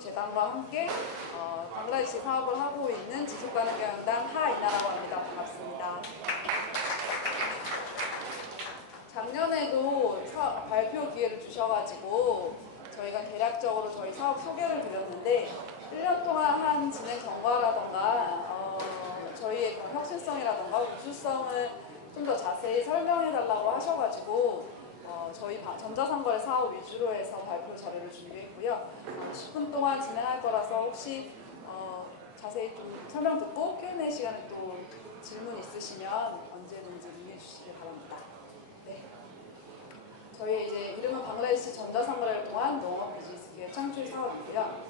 재단과 함께 방글라데시 사업을 하고 있는 지속가능경영단 하이나라고 합니다. 반갑습니다. 작년에도 발표 기회를 주셔가지고 저희가 대략적으로 저희 사업 소개를 드렸는데 1년 동안 한 진행 전과라던가 저희의 혁신성이라던가 우수성을 좀 더 자세히 설명해달라고 하셔가지고 저희 전자상거래 사업 위주로 해서 발표 자료를 준비했고요. 10분 동안 진행할 거라서 혹시 자세히 좀 설명 듣고 Q&A 시간에 또 질문 있으시면 언제든지 문의해 주시기 바랍니다. 네. 저희 이제 이름은 방글라데시 전자상거래를 통한 농업 비즈니스 기회 창출 사업이고요.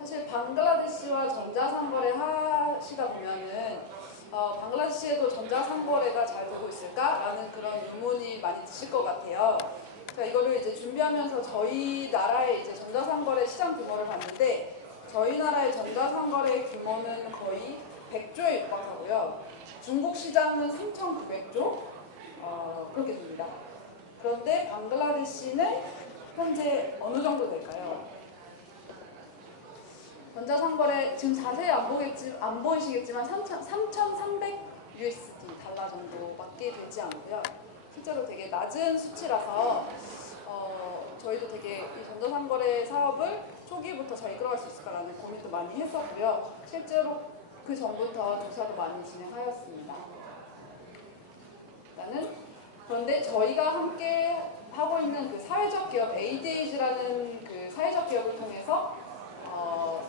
사실 방글라데시와 전자상거래 하시다 보면은 방글라데시에도 전자상거래가 잘 되고 있을까라는 그런 의문이 많이 드실 것 같아요. 제가 이거를 이제 준비하면서 저희 나라의 이제 전자상거래 시장 규모를 봤는데 저희 나라의 전자상거래 규모는 거의 100조에 육박하고요. 중국 시장은 3,900조 그렇게 됩니다. 그런데 방글라데시는 현재 어느 정도 될까요? 전자상거래 지금 자세히 안 보이시겠지만 3,300 USD 달러 정도밖에 되지 않고요. 실제로 되게 낮은 수치라서 저희도 되게 이 전자상거래 사업을 초기부터 잘 이끌어갈 수 있을까라는 고민도 많이 했었고요. 실제로 그 전부터 조사도 많이 진행하였습니다. 그런데 저희가 함께 하고 있는 그 사회적 기업 ADH라는 그 사회적 기업을 통해서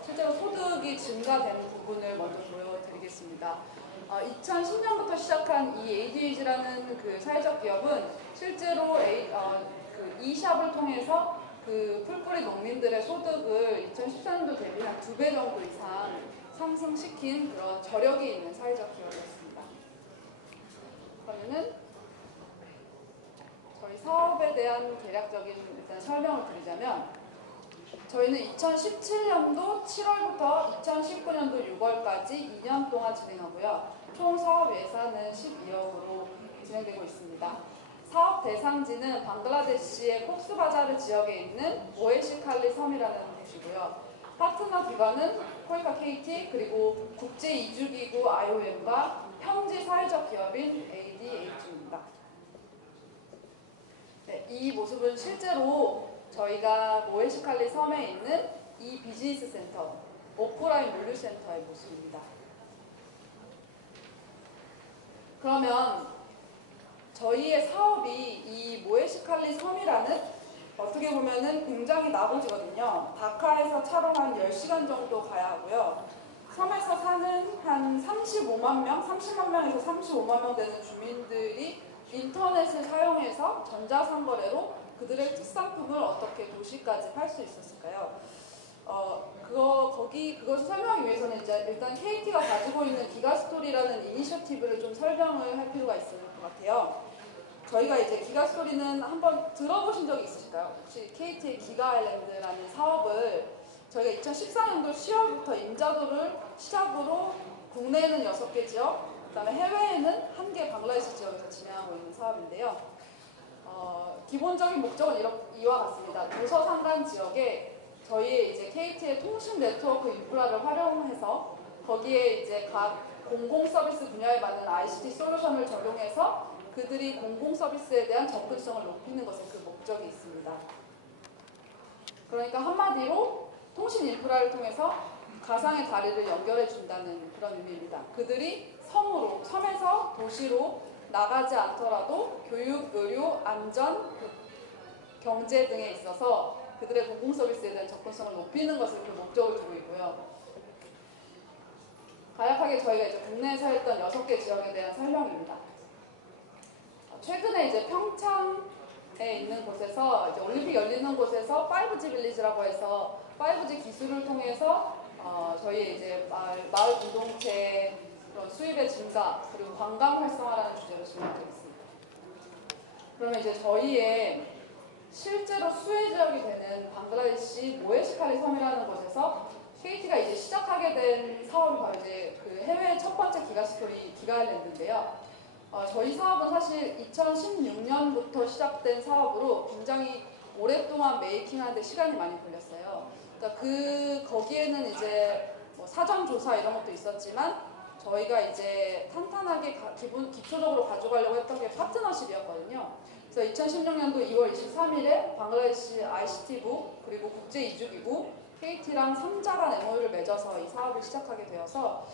실제로 소득이 증가되는 부분을 먼저 보여드리겠습니다. 2010년부터 시작한 이 ADH라는 그 사회적 기업은 실제로 그 e샵을 통해서 그 풀뿌리 농민들의 소득을 2014년도 대비 한 2배 정도 이상 상승시킨 그런 저력이 있는 사회적 기업이었습니다. 그러면은 저희 사업에 대한 대략적인 일단 설명을 드리자면 저희는 2017년도 7월부터 2019년도 6월까지 2년 동안 진행하고요. 총 사업 예산은 12억으로 진행되고 있습니다. 사업 대상지는 방글라데시의 콕스바자르 지역에 있는 모에시칼리 섬이라는 곳이고요. 파트너 기관은 코이카 KT 그리고 국제이주기구 IOM과 평지 사회적 기업인 ADH입니다. 네, 이 모습은 실제로 저희가 모에시칼리 섬에 있는 이 비즈니스 센터, 오프라인 물류센터의 모습입니다. 그러면 저희의 사업이 이 모에시칼리 섬이라는 어떻게 보면은 굉장히 나고지거든요. 다카에서 차로 한 10시간 정도 가야 하고요. 섬에서 사는 한 35만 명, 30만 명에서 35만 명 되는 주민들이 인터넷을 사용해서 전자상거래로 그들의 특산품을 어떻게 도시까지 팔 수 있었을까요? 그것을 설명하기 위해서는 이제 일단 KT가 가지고 있는 기가스토리라는 이니셔티브를 좀 설명을 할 필요가 있을 것 같아요. 저희가 이제 기가스토리는 한번 들어보신 적이 있으실까요? 혹시 KT의 기가아일랜드라는 사업을 저희가 2014년도 10월부터 인자도를 시작으로 국내에는 6개 지역, 그 다음에 해외에는 1개 방글라데시 지역에서 진행하고 있는 사업인데요. 기본적인 목적은 이와 같습니다. 도서상간 지역에 저희의 이제 KT의 통신 네트워크 인프라를 활용해서 거기에 이제 각 공공 서비스 분야에 맞는 ICT 솔루션을 적용해서 그들이 공공 서비스에 대한 접근성을 높이는 것에 그 목적이 있습니다. 그러니까 한마디로 통신 인프라를 통해서 가상의 다리를 연결해 준다는 그런 의미입니다. 그들이 섬에서 도시로 나가지 않더라도 교육, 의료, 안전, 경제 등에 있어서 그들의 공공 서비스에 대한 접근성을 높이는 것을 그 목적을 두고 있고요. 간략하게 저희가 이제 국내에서 했던 6개 지역에 대한 설명입니다. 최근에 이제 평창에 있는 곳에서 이제 올림픽 열리는 곳에서 5G 빌리지라고 해서 5G 기술을 통해서 저희 이제 마을 공동체 그런 수입의 증가 그리고 관광 활성화라는 주제로 진행되겠습니다. 그러면 이제 저희의 실제로 수혜 지역이 되는 방글라데시 모에시칼리 섬이라는 곳에서 KT가 이제 시작하게 된 사업이 바로 이제 그 해외 첫 번째 기가스토리 기가아일랜드인데요. 저희 사업은 사실 2016년부터 시작된 사업으로 굉장히 오랫동안 메이킹하는데 시간이 많이 걸렸어요. 그러니까 거기에는 이제 뭐 사전 조사 이런 것도 있었지만 저희가 이제 탄탄하게 기초적으로 가져가려고 했던 게 파트너십이었거든요. 그래서 2016년도 2월 23일에 방글라데시 ICT부 그리고 국제이주기구 KT랑 3자 간 MOU를 맺어서 이 사업을 시작하게 되어서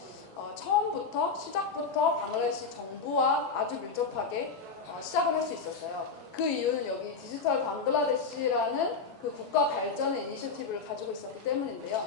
시작부터 방글라데시 정부와 아주 밀접하게 시작을 할 수 있었어요. 그 이유는 여기 디지털 방글라데시라는 그 국가 발전의 이니셔티브를 가지고 있었기 때문인데요.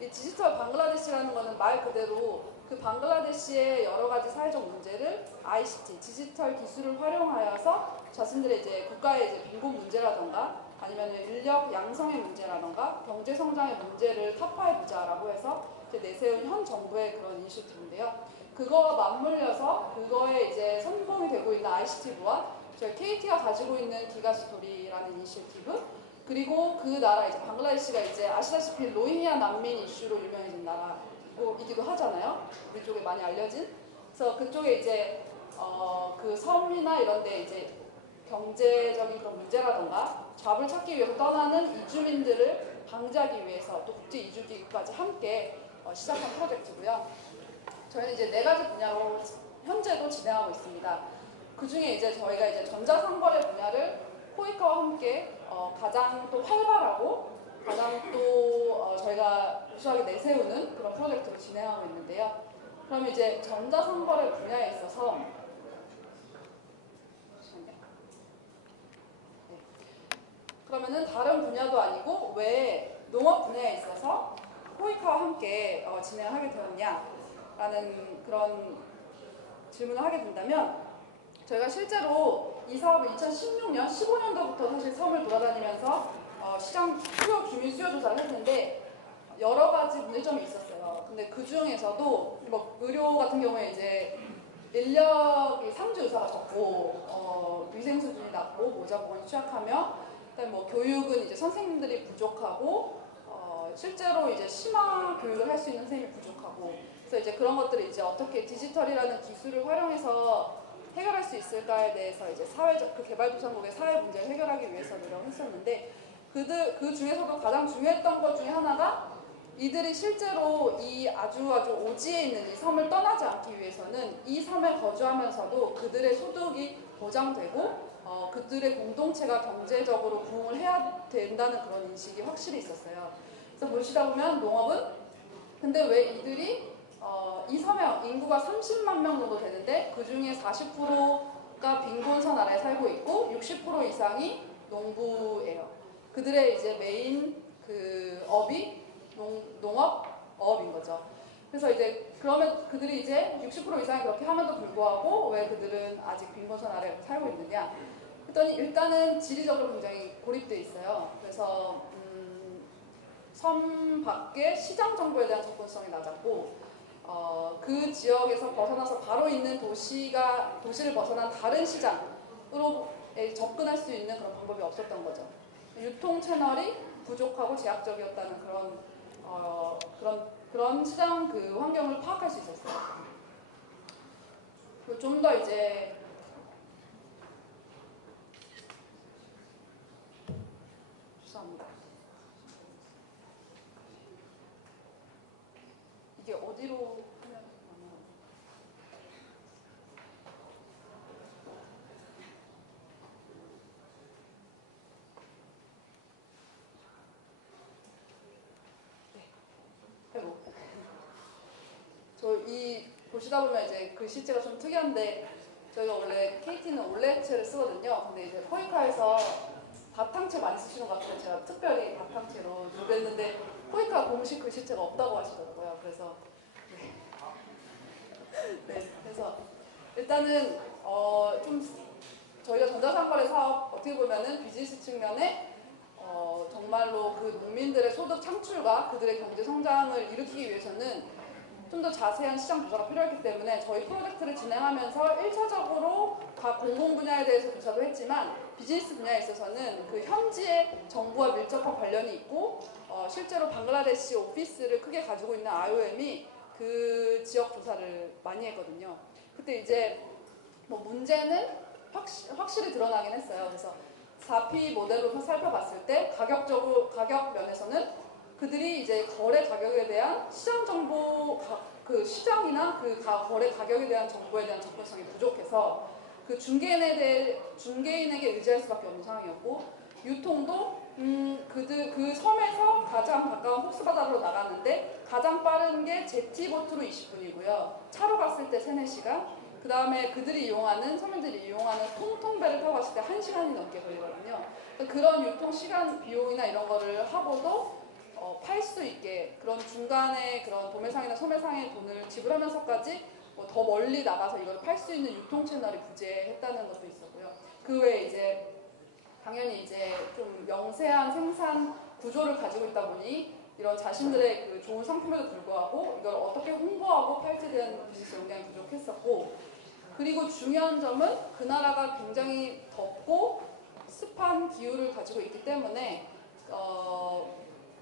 이 디지털 방글라데시라는 것은 말 그대로 그 방글라데시의 여러 가지 사회적 문제를 ICT, 디지털 기술을 활용하여서 자신들의 이제 국가의 이제 빈곤 문제라던가 아니면 인력 양성의 문제라던가 경제 성장의 문제를 타파해보자라고 해서 이제 내세운 현 정부의 그런 이니셔티브인데요. 그거와 맞물려서 그거에 이제 선봉이 되고 있는 ICT부와 저희 KT가 가지고 있는 기가스토리라는 이니셔티브 그리고 그 나라 이제 방글라데시가 이제 아시다시피 로힝야 난민 이슈로 유명해진 나라이기도 하잖아요. 우리 쪽에 많이 알려진. 그래서 그쪽에 이제 그 섬이나 이런데 이제 경제적인 그런 문제라던가 잡을 찾기 위해서 떠나는 이주민들을 방지하기 위해서 또 국제 이주기구까지 함께 시작한 프로젝트고요. 저희는 이제 4가지 분야로 현재도 진행하고 있습니다. 그 중에 이제 저희가 이제 전자상거래 분야를 코이카와 함께 가장 또 활발하고 가장 또 저희가 우수하게 내세우는 그런 프로젝트로 진행하고 있는데요. 그럼 이제 전자상거래 분야에 있어서 그러면은 다른 분야도 아니고 왜 농업 분야에 있어서 코이카와 함께 진행하게 되었냐라는 그런 질문을 하게 된다면 저희가 실제로 이 사업을 2016년, 15년도부터 사실 섬을 돌아다니면서 시장 주민 수요 조사를 했는데 여러 가지 문제점이 있었어요. 근데 그 중에서도 뭐 의료 같은 경우에 이제 인력이 상주 의사가 적고 위생 수준이 낮고 모자 보건이 취약하며 그다음에 뭐 교육은 이제 선생님들이 부족하고 실제로 이제 심화 교육을 할 수 있는 선생님이 부족하고 그래서 이제 그런 것들을 이제 어떻게 디지털이라는 기술을 활용해서 해결할 수 있을까에 대해서 이제 사회적 개발도상국의 사회 문제를 해결하기 위해서 노력을 했었는데 그 중에서도 가장 중요했던 것 중에 하나가 이들이 실제로 이 아주 오지에 있는 이 섬을 떠나지 않기 위해서는 이 섬에 거주하면서도 그들의 소득이 보장되고 그들의 공동체가 경제적으로 부흥을 해야 된다는 그런 인식이 확실히 있었어요. 그래서 보시다 보면 농업은 근데 왜 이들이 이 섬의 인구가 30만 명 정도 되는데 그 중에 40%가 빈곤선 아래에 살고 있고 60% 이상이 농부예요. 그들의 이제 메인 그 업이 농업인 거죠. 그래서 이제 그러면 그들이 이제 60% 이상이 그렇게 함에도 불구하고 왜 그들은 아직 빈곤선 아래에 살고 있느냐? 했더니 일단은 지리적으로 굉장히 고립돼 있어요. 그래서 섬 밖에 시장 정보에 대한 접근성이 낮았고 그 지역에서 벗어나서 바로 있는 도시를 벗어난 다른 시장으로 접근할 수 있는 그런 방법이 없었던 거죠. 유통 채널이 부족하고 제약적이었다는 그런 시장 그 환경을 파악할 수 있었어요. 좀 더 이제 죄송합니다. 이게 어디로 하면 보시다 보면 이제 글씨체가 좀 특이한데 저희가 원래 KT는 올레체를 쓰거든요. 근데 이제 코이카에서 바탕체 많이 쓰시는 것 같아요. 제가 특별히 바탕체로 준비했는데 코이카 공식 글씨체가 없다고 하시더라고요. 그래서 네, 그래서 일단은 좀 저희가 전자상거래 사업 어떻게 보면은 비즈니스 측면에 정말로 그 농민들의 소득 창출과 그들의 경제 성장을 일으키기 위해서는 좀 더 자세한 시장 조사가 필요했기 때문에 저희 프로젝트를 진행하면서 1차적으로 각 공공 분야에 대해서 조사도 했지만 비즈니스 분야에 있어서는 그 현지의 정부와 밀접한 관련이 있고 실제로 방글라데시 오피스를 크게 가지고 있는 IOM이 그 지역 조사를 많이 했거든요. 그때 이제 뭐 문제는 확실히 드러나긴 했어요. 그래서 4P 모델로 살펴봤을 때 가격 면에서는 그들이 이제 거래 가격에 대한 시장 정보, 그 시장이나 그 거래 가격에 대한 정보에 대한 접근성이 부족해서 그 중개인에게 의지할 수밖에 없는 상황이었고, 유통도 그 섬에서 가장 가까운 홉스바다로 나갔는데 가장 빠른 게 제티보트로 20분이고요. 차로 갔을 때 3, 4시간. 그 다음에 서민들이 이용하는 통통배를 타고 갔을 때 1시간이 넘게 걸리거든요. 그런 유통 시간 비용이나 이런 거를 하고도 팔 수 있게 그런 중간에 그런 도매상이나 소매상의 돈을 지불하면서까지 더 멀리 나가서 이걸 팔 수 있는 유통 채널이 부재했다는 것도 있었고요. 그 외에 이제 당연히 이제 좀 영세한 생산 구조를 가지고 있다 보니 이런 자신들의 그 좋은 상품에도 불구하고 이걸 어떻게 홍보하고 팔지에 대한 비즈니스 역량이 부족했었고, 그리고 중요한 점은 그 나라가 굉장히 덥고 습한 기후를 가지고 있기 때문에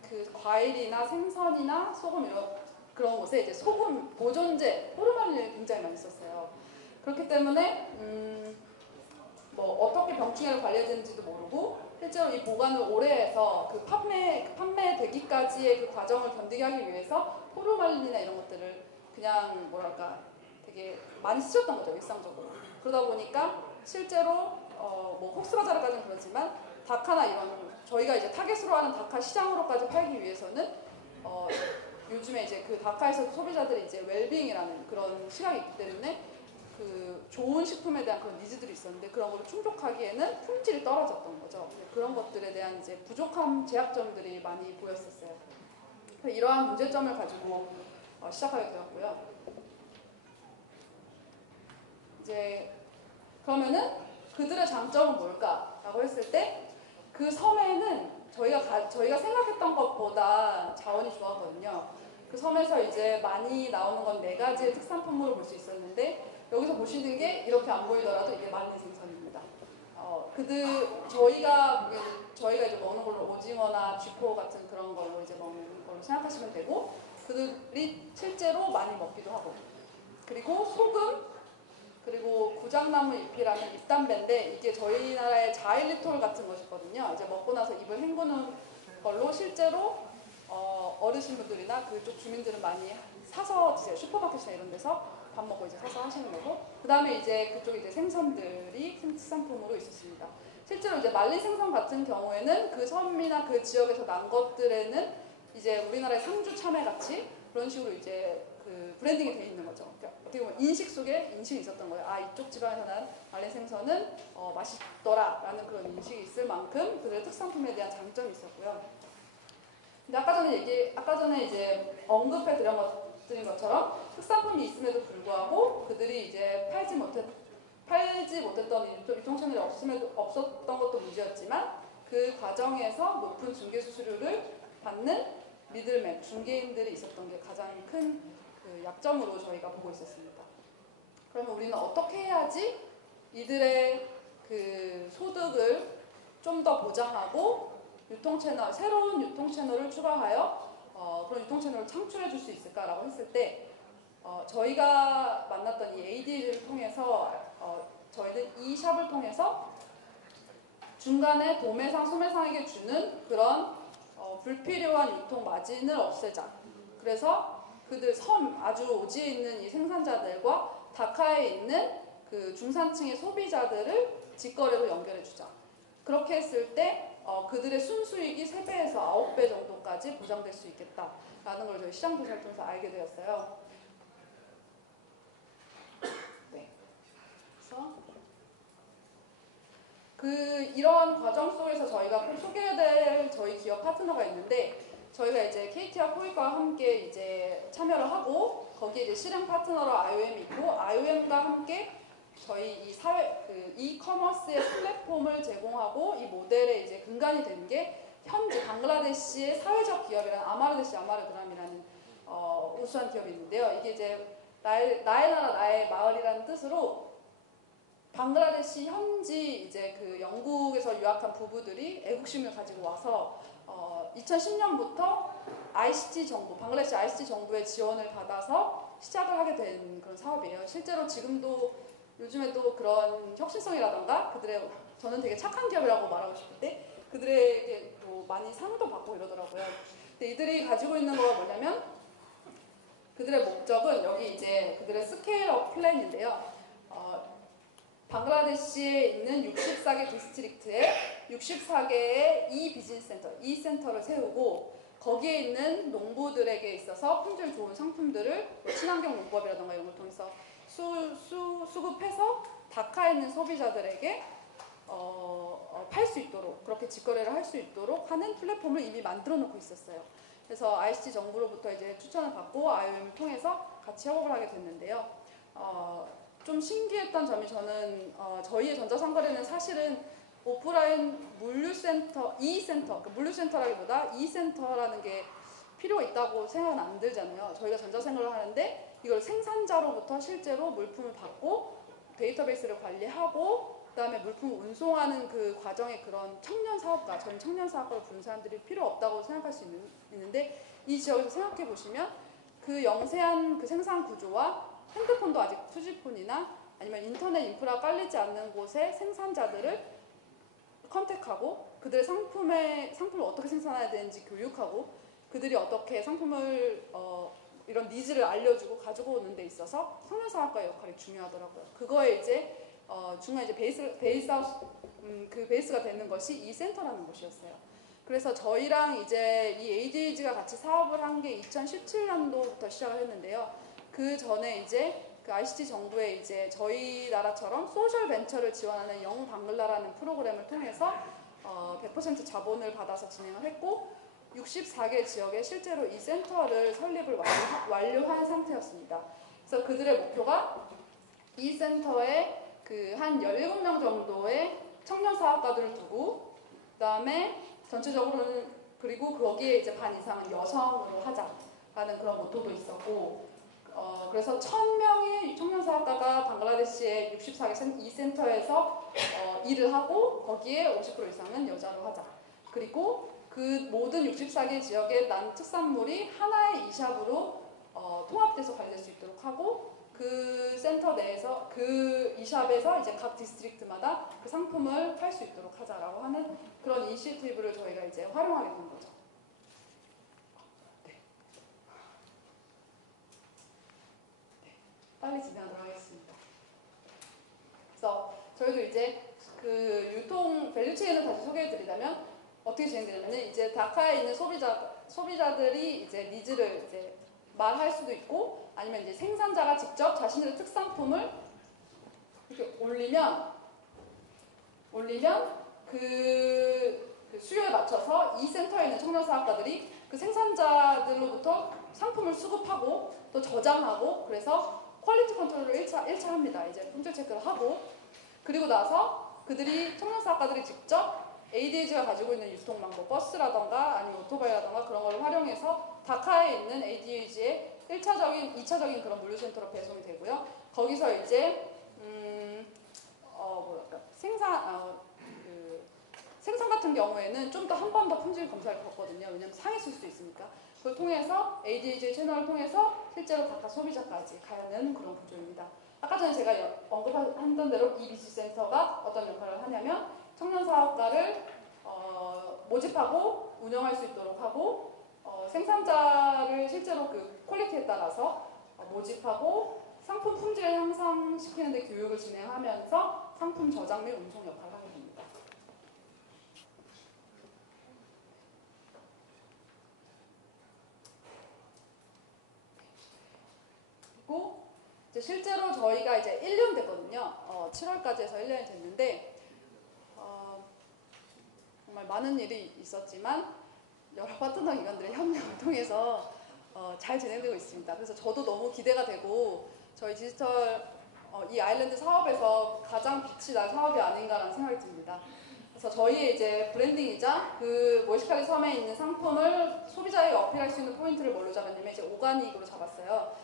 그 과일이나 생선이나 소금 이런 그런 곳에 이제 소금 보존제 호르몬을 굉장히 많이 썼어요. 그렇기 때문에 뭐 어떻게 병충해를 관리해야 되는지도 모르고 실제로 이 보관을 오래 해서 그 판매되기까지의 그 과정을 견디게 하기 위해서 포르말린이나 이런 것들을 그냥 뭐랄까 되게 많이 쓰셨던 거죠, 일상적으로. 그러다 보니까 실제로 뭐 홉스바자르까지는 그렇지만 다카나 이런 저희가 이제 타겟으로 하는 다카 시장으로까지 팔기 위해서는 요즘에 이제 그 다카에서 소비자들이 이제 웰빙이라는 그런 시각이 있기 때문에 그 좋은 식품에 대한 그런 니즈들이 있었는데 그런 거를 충족하기에는 품질이 떨어졌던 거죠. 그런 것들에 대한 이제 부족함, 제약점들이 많이 보였었어요. 이러한 문제점을 가지고 시작하게 되었고요. 이제 그러면은 그들의 장점은 뭘까라고 했을 때 그 섬에는 저희가 생각했던 것보다 자원이 좋았거든요. 그 섬에서 이제 많이 나오는 건 4가지의 특산품으로 볼 수 있었는데 여기서 보시는 게 이렇게 안 보이더라도 이게 말린 생선입니다. 저희가 이제 먹는 걸로 오징어나 쥐포 같은 그런 걸로 이제 먹는 걸로 생각하시면 되고, 그들이 실제로 많이 먹기도 하고, 그리고 소금, 그리고 구장나무 잎이라는 잎담배인데 이게 저희 나라의 자일리톨 같은 것이거든요. 이제 먹고 나서 입을 헹구는 걸로 실제로 어르신분들이나 그쪽 주민들은 많이 사서 드세요. 슈퍼마켓이나 이런 데서 밥 먹고 이제 사서 하시는 거고, 그 다음에 이제 그쪽 이제 생선들이 특산품으로 있었습니다. 실제로 이제 말린 생선 같은 경우에는 그 섬이나 그 지역에서 난 것들에는 이제 우리나라의 상주 참외 같이 그런 식으로 이제 그 브랜딩이 돼 있는 거죠. 그러니까 어떻게 보면 인식 속에 인식이 있었던 거예요. 아, 이쪽 지방에서 난 말린 생선은 맛있더라라는 그런 인식이 있을 만큼 그들의 특산품에 대한 장점이 있었고요. 근데 아까 전에 이제 언급해 드린 것처럼 특산품이 있음에도 불구하고 그들이 이제 팔지 못했던 유통 채널이 없었던 것도 문제였지만 그 과정에서 높은 중개 수수료를 받는 미들맨, 중개인들이 있었던 게 가장 큰 그 약점으로 저희가 보고 있었습니다. 그러면 우리는 어떻게 해야지 이들의 그 소득을 좀 더 보장하고 새로운 유통 채널을 추가하여 그런 유통 채널을 창출해 줄 수 있을까라고 했을 때 저희가 만났던 이 AD를 통해서 저희는 이 샵을 통해서 중간에 도매상, 소매상에게 주는 그런 불필요한 유통 마진을 없애자. 그래서 그들 섬 아주 오지에 있는 이 생산자들과 다카에 있는 그 중산층의 소비자들을 직거래로 연결해주자. 그렇게 했을 때 그들의 순수익이 3배에서 9배 정도까지 보장될 수 있겠다라는 걸 저희 시장 조사를 통해서 알게 되었어요. 네. 그래서 이러한 과정 속에서 저희가 꼭 소개해야 될 저희 기업 파트너가 있는데, 저희가 이제 KT와 코이과 함께 이제 참여를 하고 거기에 이제 실행 파트너로 IOM이 있고, IOM과 함께 저희 이 이커머스의 플랫폼을 제공하고 이 모델의 이제 근간이 되는 게 현지 방글라데시의 사회적 기업이라는 아마르그람이라는 우수한 기업이 있는데요. 이게 이제 나의 나라 나의 마을이라는 뜻으로 방글라데시 현지 이제 그 영국에서 유학한 부부들이 애국심을 가지고 와서 2010년부터 방글라데시 ICT 정부의 지원을 받아서 시작을 하게 된 그런 사업이에요. 실제로 지금도 요즘에도 그런 혁신성이라던가 그들의 저는 되게 착한 기업이라고 말하고 싶은데 그들에게 뭐 많이 상도 받고 이러더라고요. 근데 이들이 가지고 있는 거가 뭐냐면 그들의 목적은 여기 이제 그들의 스케일업 플랜인데요. 방글라데시에 있는 64개 디스트릭트에 64개의 비즈니스 센터, 센터를 세우고 거기에 있는 농부들에게 있어서 품질 좋은 상품들을 친환경 농법이라던가 이런 걸 통해서 수급해서 다카에 있는 소비자들에게 팔 수 있도록 그렇게 직거래를 할 수 있도록 하는 플랫폼을 이미 만들어 놓고 있었어요. 그래서 ICT 정부로부터 이제 추천을 받고 IOM을 통해서 같이 협업을 하게 됐는데요. 좀 신기했던 점이 저는 저희의 전자상거래는 사실은 오프라인 물류센터, 센터, 그러니까 물류센터라기보다 센터라는 게 필요가 있다고 생각은 안 들잖아요. 저희가 전자생거래를 하는데 이걸 생산자로부터 실제로 물품을 받고 데이터베이스를 관리하고 그다음에 물품을 운송하는 그 과정에 그런 청년 사업가, 전 청년 사업가로 부른 사람들이 필요 없다고 생각할 수 있는데 이 지역에서 생각해 보시면 그 영세한 그 생산 구조와 핸드폰도 아직 투지폰이나 아니면 인터넷 인프라가 깔리지 않는 곳에 생산자들을 컨택하고 그들의 상품을 어떻게 생산해야 되는지 교육하고 그들이 어떻게 상품을 이런 니즈를 알려주고 가지고 오는 데 있어서 청년 사업가의 역할이 중요하더라고요. 그거에 이제 중간에 이제 베이스가 되는 것이 이 센터라는 것이었어요. 그래서 저희랑 이제 이 ADAG가 같이 사업을 한 게 2017년도부터 시작을 했는데요. 그 전에 이제 그 ICT 정부에 이제 저희 나라처럼 소셜 벤처를 지원하는 영방글라라는 프로그램을 통해서 100% 자본을 받아서 진행을 했고 64개 지역에 실제로 이 센터를 설립을 완료한 상태였습니다. 그래서 그들의 목표가 이 센터에 그 한 17명 정도의 청년 사업가들을 두고 그다음에 전체적으로는 그리고 거기에 이제 반 이상은 여성으로 하자라는 그런 모토도 있었고 그래서 1000명의 청년 사업가가 방글라데시의 64개 이 센터에서 일을 하고 거기에 50% 이상은 여자로 하자. 그리고 그 모든 64개 지역의 난 특산물이 하나의 이샵으로 통합돼서 관리될 수 있도록 하고 그 센터 내에서 그 이샵에서 이제 각 디스트릭트마다 그 상품을 팔 수 있도록 하자라고 하는 그런 이니시티브를 저희가 이제 활용하게 된 거죠. 네. 빨리 진행하도록 하겠습니다. 그래서 저희도 이제 그 유통 밸류체인을 다시 소개해드리자면 어떻게 진행되냐면 이제 다카에 있는 소비자들이 이제 니즈를 이제 말할 수도 있고 아니면 이제 생산자가 직접 자신들의 특산품을 이렇게 올리면 그 수요에 맞춰서 이 센터에 있는 청년 사업가들이 그 생산자들로부터 상품을 수급하고 또 저장하고 그래서 퀄리티 컨트롤을 1차 합니다. 이제 품질 체크를 하고 그리고 나서 그들이 청년 사업가들이 직접 ADAG가 가지고 있는 유통 방법, 버스라던가 아니면 오토바이라던가 그런 걸 활용해서 다카에 있는 ADAG의 1차적인, 2차적인 그런 물류센터로 배송이 되고요. 거기서 이제 생선 같은 경우에는 좀 더 한 번 더 품질 검사를 받거든요. 왜냐면 상했을 수도 있으니까. 그걸 통해서 ADAG 채널을 통해서 실제로 다카 소비자까지 가는 그런 구조입니다. 아까 전에 제가 언급한 대로 이 비즈니스 센터가 어떤 역할을 하냐면 청년 사업가를 모집하고 운영할 수 있도록 하고 생산자를 실제로 그 퀄리티에 따라서 모집하고 상품 품질을 향상시키는 데 교육을 진행하면서 상품 저장 및 운송 역할을 하게 됩니다. 그리고 이제 실제로 저희가 이제 1년 됐거든요. 7월까지 해서 1년이 됐는데 정말 많은 일이 있었지만 여러 파트너 기관들의 협력을 통해서 잘 진행되고 있습니다. 그래서 저도 너무 기대가 되고 저희 디지털 이 아일랜드 사업에서 가장 빛이 날 사업이 아닌가라는 생각이 듭니다. 그래서 저희의 이제 브랜딩이자 그 모시칼리 섬에 있는 상품을 소비자에게 어필할 수 있는 포인트를 뭘로 잡았냐면 이제 오가닉으로 잡았어요.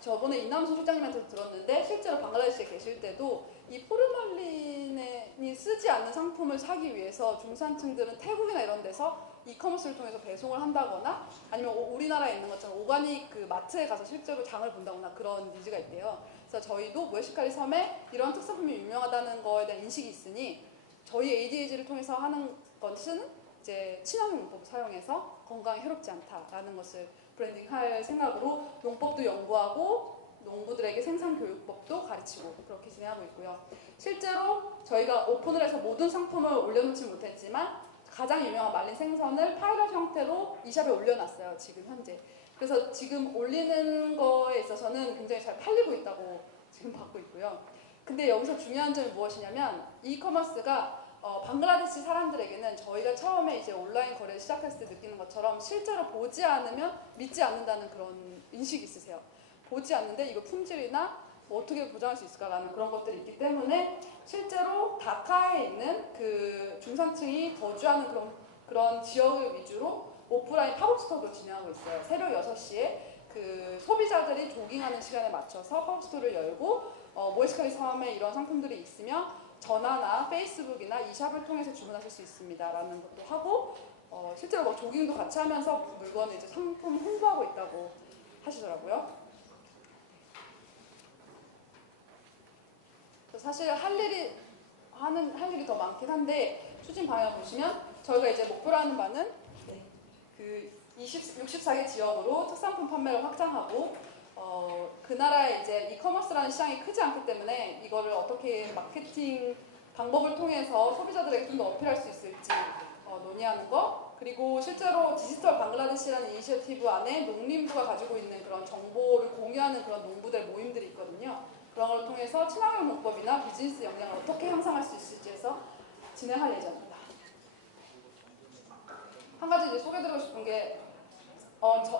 저번에 이남수 실장님한테 들었는데 실제로 방글라데시에 계실 때도 이 포르말린이 쓰지 않는 상품을 사기 위해서 중산층들은 태국이나 이런 데서 이커머스를 통해서 배송을 한다거나 아니면 우리나라에 있는 것처럼 오가닉 그 마트에 가서 실제로 장을 본다거나 그런 니즈가 있대요. 그래서 저희도 모시칼리 섬에 이런 특산품이 유명하다는 거에 대한 인식이 있으니 저희 ADH를 통해서 하는 것은 이제 친환경 용법을 사용해서 건강에 해롭지 않다라는 것을 브랜딩할 생각으로 용법도 연구하고 농부들에게 생산교육법도 가르치고 그렇게 진행하고 있고요. 실제로 저희가 오픈을 해서 모든 상품을 올려놓지 못했지만 가장 유명한 말린 생선을 파일럿 형태로 이샵에 올려놨어요. 지금 현재. 그래서 지금 올리는 거에 있어서는 굉장히 잘 팔리고 있다고 지금 받고 있고요. 근데 여기서 중요한 점이 무엇이냐면 이커머스가 방글라데시 사람들에게는 저희가 처음에 이제 온라인 거래를 시작했을 때 느끼는 것처럼 실제로 보지 않으면 믿지 않는다는 그런 인식이 있으세요. 보지 않는데 이거 품질이나 뭐 어떻게 보장할 수 있을까라는 그런 것들이 있기 때문에 실제로 다카에 있는 그 중산층이 거주하는 그런 지역을 위주로 오프라인 팝업 스토어도 진행하고 있어요. 새벽 6시에 그 소비자들이 조깅하는 시간에 맞춰서 팝업 스토어를 열고 모에스카리 섬에 이런 상품들이 있으면 전화나 페이스북이나 이샵을 통해서 주문하실 수 있습니다라는 것도 하고 실제로 뭐 조깅도 같이 하면서 물건을 이제 상품 홍보하고 있다고 하시더라고요. 사실 할 일이 더 많긴 한데 추진 방향 보시면 저희가 이제 목표로 하는 바는 그 64개 지역으로 특산품 판매를 확장하고 그 나라의 이제 이커머스라는 시장이 크지 않기 때문에 이거를 어떻게 마케팅 방법을 통해서 소비자들에게 좀 더 어필할 수 있을지 논의하는 거, 그리고 실제로 디지털 방글라데시라는 이니셔티브 안에 농림부가 가지고 있는 그런 정보를 공유하는 그런 농부들 모임들이 있거든요. 그런 걸 통해서 친환경 농법이나 비즈니스 역량을 어떻게 향상할 수 있을지 해서 진행할 예정입니다. 한 가지 이제 소개드리고 싶은 게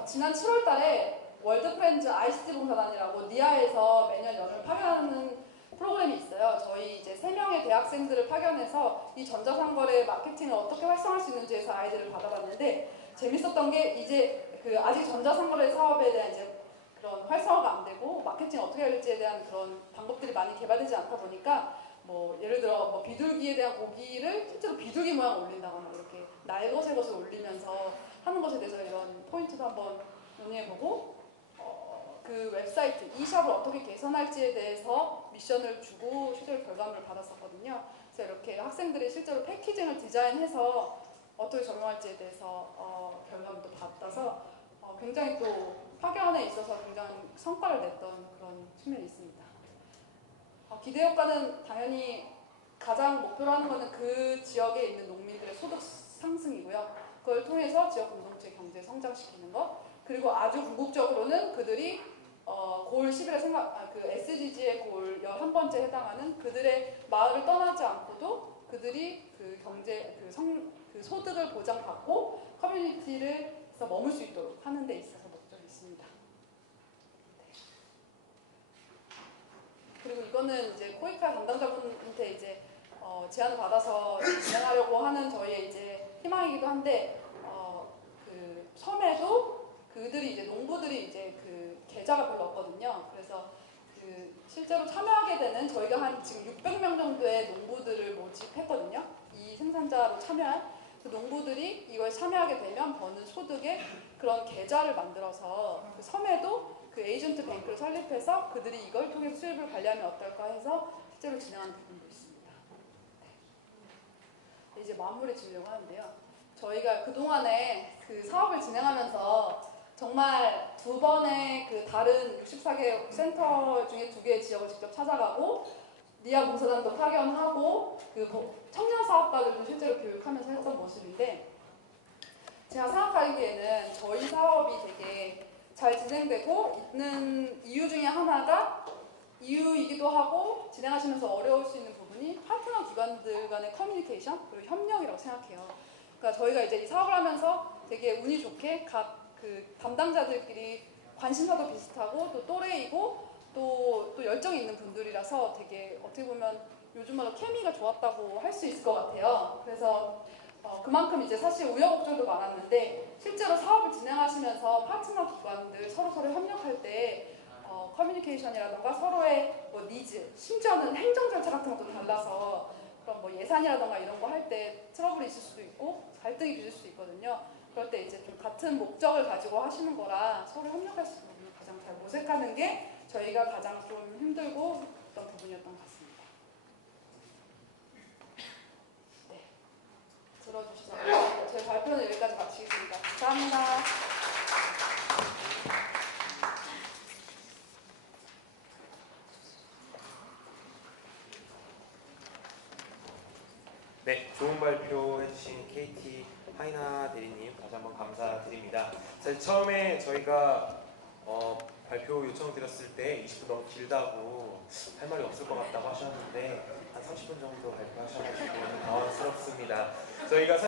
지난 7월 달에 월드 프렌즈 ICT 봉사단이라고 니아에서 매년 연을 파견하는 프로그램이 있어요. 저희 이제 3명의 대학생들을 파견해서 이 전자상거래 마케팅을 어떻게 활성화할 수 있는지에서 아이디어를 받아봤는데 재밌었던 게 이제 그 아직 전자상거래 사업에 대한 이제 그런 활성화가 안 되고 마케팅 어떻게 할지에 대한 그런 방법들이 많이 개발되지 않다 보니까 뭐 예를 들어 뭐 비둘기에 대한 고기를 실제로 비둘기 모양 올린다거나 이렇게 날것의 것을 올리면서 하는 것에 대해서 이런 포인트도 한번 논의해보고 그 웹사이트 e샵을 어떻게 개선할지에 대해서 미션을 주고 실제로 결과물을 받았었거든요. 그래서 이렇게 학생들이 실제로 패키징을 디자인해서 어떻게 적용할지에 대해서 결과물도 받아서 굉장히 또 파견에 있어서 굉장히 성과를 냈던 그런 측면이 있습니다. 기대 효과는 당연히 가장 목표로 하는 것은 그 지역에 있는 농민들의 소득 상승이고요. 그걸 통해서 지역 공동체 경제 성장시키는 것, 그리고 아주 궁극적으로는 그들이 고을 11의 그 SDG의 고을 11번째 해당하는 그들의 마을을 떠나지 않고도 그들이 그 경제, 그 소득을 보장받고 커뮤니티에서 머물 수 있도록 하는 데 있어서 목적이 있습니다. 그리고 이거는 이제 코이카 담당자분한테 이제 제안을 받아서 진행하려고 하는 저희의 이제 희망이기도 한데 그 섬에도 그들이 이제 농부들이 이제 그 계좌가 별로 없거든요. 그래서 그 실제로 참여하게 되는 저희가 한 지금 600명 정도의 농부들을 모집했거든요. 이 생산자로 참여한 그 농부들이 이걸 참여하게 되면 버는 소득에 그런 계좌를 만들어서 그 섬에도 그 에이전트 뱅크를 설립해서 그들이 이걸 통해 수입을 관리하면 어떨까 해서 실제로 진행하는 부분도 있습니다. 네. 이제 마무리 지으려고 하는데요. 저희가 그동안에 그 사업을 진행하면서 정말 2번의 그 다른 64개 센터 중에 2개의 지역을 직접 찾아가고 니아 봉사단도 파견하고 그 청년 사업가들도 실제로 교육하면서 했던 모습인데 제가 생각하기에는 저희 사업이 되게 잘 진행되고 있는 이유 중에 하나가 이유이기도 하고 진행하시면서 어려울 수 있는 부분이 파트너 기관들 간의 커뮤니케이션 그리고 협력이라고 생각해요. 그러니까 저희가 이제 이 사업을 하면서 되게 운이 좋게 각 그 담당자들끼리 관심사도 비슷하고 또 또래이고 또 열정이 있는 분들이라서 되게 어떻게 보면 요즘 말로 케미가 좋았다고 할 수 있을 것 같아요. 그래서 그만큼 이제 사실 우여곡절도 많았는데 실제로 사업을 진행하시면서 파트너 기관들 서로 협력할 때 커뮤니케이션이라던가 서로의 뭐 니즈, 심지어는 행정 절차 같은 것도 달라서 그런 뭐 예산이라던가 이런 거 할 때 트러블이 있을 수도 있고 갈등이 빚을 수도 있거든요. 그럴 때 이제 좀 같은 목적을 가지고 하시는 거라 서로 협력할 수 있는 부분을 가장 잘 모색하는 게 저희가 가장 좀 힘들고 어떤 부분이었던 것 같습니다. 들어주셔서 제 발표는 여기까지 마치겠습니다. 감사합니다. 네, 좋은 발표 해주신 KT 하이나 대리님 다시 한번 감사드립니다. 사실 처음에 저희가 발표 요청드렸을 때 20분 너무 길다고 할 말이 없을 것 같다고 하셨는데 한 30분 정도 발표하셔가지고 당황스럽습니다. 저희가